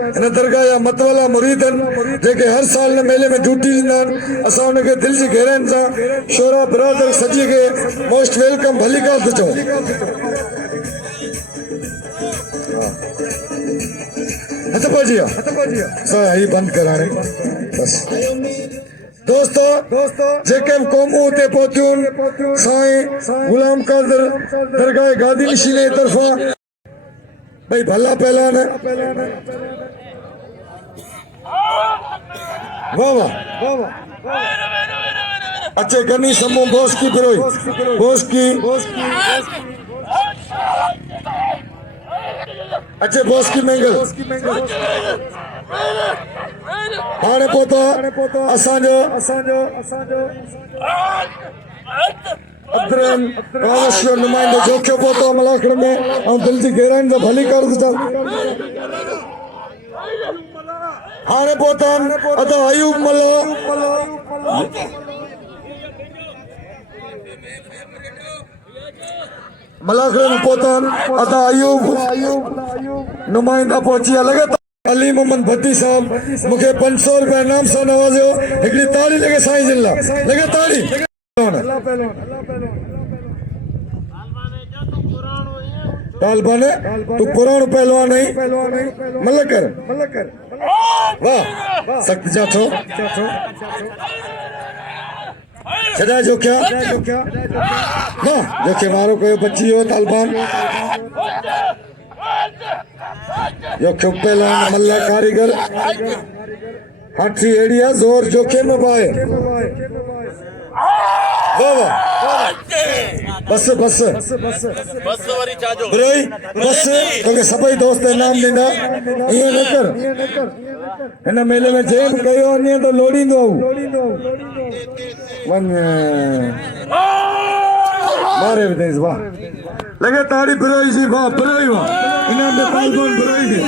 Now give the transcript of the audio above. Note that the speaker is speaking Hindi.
इन दरगाह जा मतवाला मुरीद जेके हर साल इन मेले में ड्यूटी ॾींदा आहिनि। असां उनखे दिलि जी गहराइनि सां शोरा बिरादर सॼी खे मोस्ट वेलकम भली कार थो चऊं। हथ पहुची विया ही बंदि कराणे बस। दोस्तों जेके क़ौमूं हुते पहुतियूं साईं गुलाम कादर दरगाह गादी नशीने तरफ़ा भाई भला पहलवान वाह वाह अच्छे गनी समूह बोस की फिरोई बोस की अच्छे बॉस की मेंगल हाणे पोता असांजो अदरन रावशियो नुमाइंदो जोखियो पोतो मलाखड़ में ऐं दिल जी गहराइनि सां भली कर थो हाणे पोता अदा अयूब मल्ला मलाखड़ में पोता अदा अयूब नुमाइंदा पहुची लगे अली मोहम्मद भट्टी साहब मुझे 500 रुपया इनाम सां नवाज़ियो। हिकिड़ी ताड़ी लगे साईं जिन लाइ लगे ताड़ी। तालबाने तू पुराणो पहलवान है मलकर वाह सख्त जा थो छड़ा जो क्या हां जो के मारो कोई बच्ची हो तालबान यो क्यों पहलवान मल्ला कारीगर हाथी एड़िया जोर जोखे में पाए बस बुराई बस क्योंकि सभी दोस्त इनाम ॾींदा ईअं न कर हिन मेले में जेब कयो वञे तो लोड़ींदो मारे विदेश वाह लगे ताड़ी बुराई जी वाह बुराई वाह इनाम में पालगोन बुराई दी